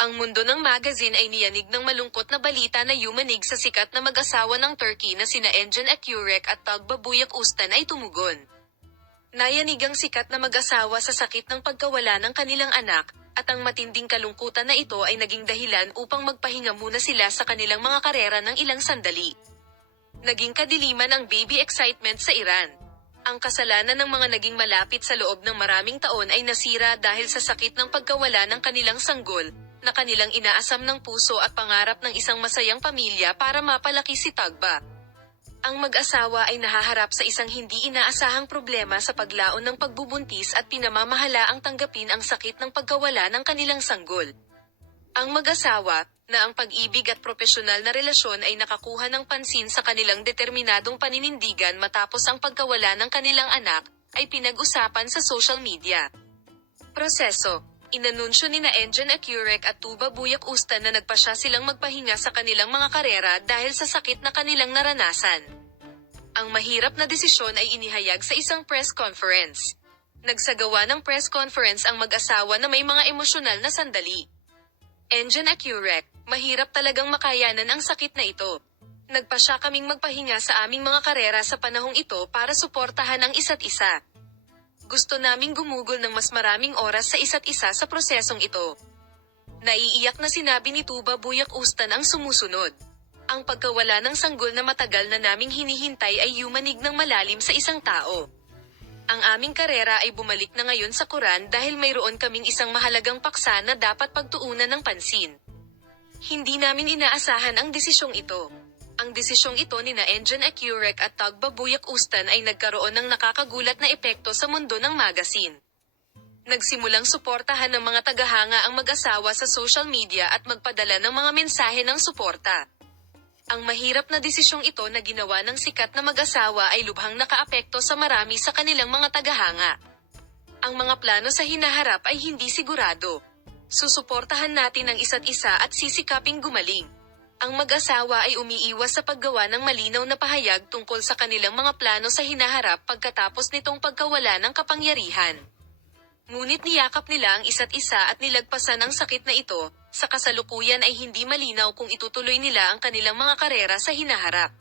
Ang mundo ng magazine ay niyanig ng malungkot na balita na yumanig sa sikat na mag-asawa ng Turkey na sina Engin Akyurek at Tagbabuyak Ustan ay tumugon. Nayanig ang sikat na mag-asawa sa sakit ng pagkawala ng kanilang anak, at ang matinding kalungkutan na ito ay naging dahilan upang magpahinga muna sila sa kanilang mga karera ng ilang sandali. Naging kadiliman ang baby excitement sa Iran. Ang kasalanan ng mga naging malapit sa loob ng maraming taon ay nasira dahil sa sakit ng pagkawala ng kanilang sanggol, na kanilang inaasam ng puso at pangarap ng isang masayang pamilya para mapalaki si Tagba. Ang mag-asawa ay nahaharap sa isang hindi inaasahang problema sa paglaon ng pagbubuntis at pinamamahala ang tanggapin ang sakit ng pagkawala ng kanilang sanggol. Ang mag-asawa, na ang pag-ibig at propesyonal na relasyon ay nakakuha ng pansin sa kanilang determinadong paninindigan matapos ang pagkawala ng kanilang anak, ay pinag-usapan sa social media. Proseso. Inanunsyo ni na Engin Akyurek at Tagbabuyak Ustan na nagpasya silang magpahinga sa kanilang mga karera dahil sa sakit na kanilang naranasan. Ang mahirap na desisyon ay inihayag sa isang press conference. Nagsagawa ng press conference ang mag-asawa na may mga emosyonal na sandali. Engin Akyurek, mahirap talagang makayanan ang sakit na ito. Nagpasya kaming magpahinga sa aming mga karera sa panahong ito para suportahan ang isa't isa. Gusto naming gumugol ng mas maraming oras sa isa't isa sa prosesong ito. Naiiyak na sinabi ni Tagbabuyak Ustan ang sumusunod. Ang pagkawala ng sanggol na matagal na naming hinihintay ay yumanig ng malalim sa isang tao. Ang aming karera ay bumalik na ngayon sa Quran dahil mayroon kaming isang mahalagang paksa na dapat pagtuunan ng pansin. Hindi namin inaasahan ang desisyong ito. Ang desisyong ito ni na Engin Akyurek at Tagbabuyak Ustan ay nagkaroon ng nakakagulat na epekto sa mundo ng magazine. Nagsimulang suportahan ng mga tagahanga ang mag-asawa sa social media at magpadala ng mga mensahe ng suporta. Ang mahirap na desisyong ito na ginawa ng sikat na mag-asawa ay lubhang nakaapekto sa marami sa kanilang mga tagahanga. Ang mga plano sa hinaharap ay hindi sigurado. Susuportahan natin ang isa't isa at sisikaping gumaling. Ang mag-asawa ay umiiwas sa paggawa ng malinaw na pahayag tungkol sa kanilang mga plano sa hinaharap pagkatapos nitong pagkawala ng kapangyarihan. Ngunit niyakap nila ang isa't isa at nilagpasan ang sakit na ito. Sa kasalukuyan ay hindi malinaw kung itutuloy nila ang kanilang mga karera sa hinaharap.